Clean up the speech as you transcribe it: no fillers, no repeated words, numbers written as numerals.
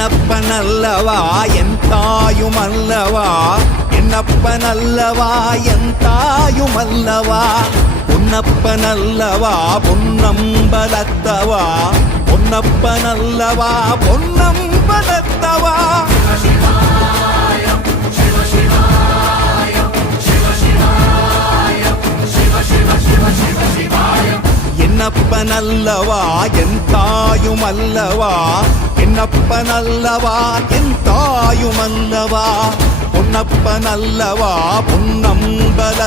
என்னப்பனல்லவா என் தாயுமல்லவா, என்னப்பனல்லவா என் தாயுமல்லவா, பொன்னப்பனல்லவா பொன்னம்பலத்தவா, பொன்னப்பனல்லவா பொன்னம்பலத்தவா. என்னப்பனல்லவா என் தாயுமல்லவா, என்னப்பனல்லவா என் தாயுமல்லவா, பொன்னப்பனல்லவா பொன்னம்பல